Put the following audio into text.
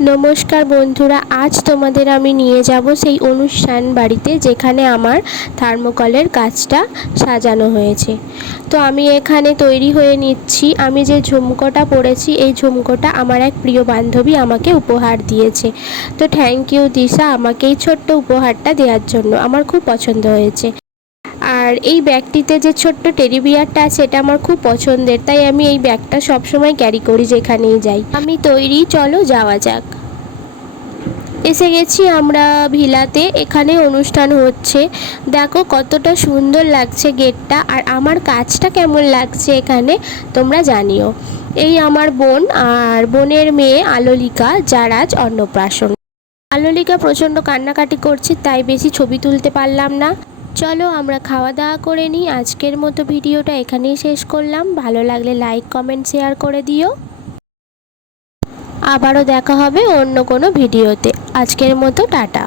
নমস্কার বন্ধুরা, আজ তোমাদের আমি নিয়ে যাব সেই অনুষ্ঠান বাড়িতে যেখানে আমার থার্মোকলের কাজটা সাজানো হয়েছে। তো আমি এখানে তৈরি হয়ে নিচ্ছি। আমি যে ঝুমকোটা পরেছি এই ঝুমকোটা আমার এক প্রিয় বান্ধবী আমাকে উপহার দিয়েছে। তো থ্যাংক ইউ দিশা, আমাকে এই ছোট্ট উপহারটা দেওয়ার জন্য। আমার খুব পছন্দ হয়েছে। আর এই ব্যাগটিতে যে ছোট্ট টেডি বিয়ারটা আছে এটা আমার খুব পছন্দের, তাই আমি এই ব্যাগটা সবসময় ক্যারি করি যেখানেই যাই। আমি তৈরি, চলো যাওয়া যাক। এসে গেছি আমরা ভিলাতে, এখানে অনুষ্ঠান হচ্ছে। দেখো কতটা সুন্দর লাগছে গেটটা, আর আমার কাজটা কেমন লাগছে এখানে তোমরা জানিও। এই আমার বোন আর বোনের মেয়ে আলোলিকা, যার আজ অন্নপ্রাশন। আলোলিকা প্রচণ্ড কান্নাকাটি করছে, তাই বেশি ছবি তুলতে পারলাম না। চলো আমরা খাওয়া দাওয়া করে নিই। আজকের মতো ভিডিওটা এখানেই শেষ করলাম। ভালো লাগলে লাইক কমেন্ট শেয়ার করে দিও। আবারও দেখা হবে অন্য কোনো ভিডিওতে। আজকের মতো টাটা।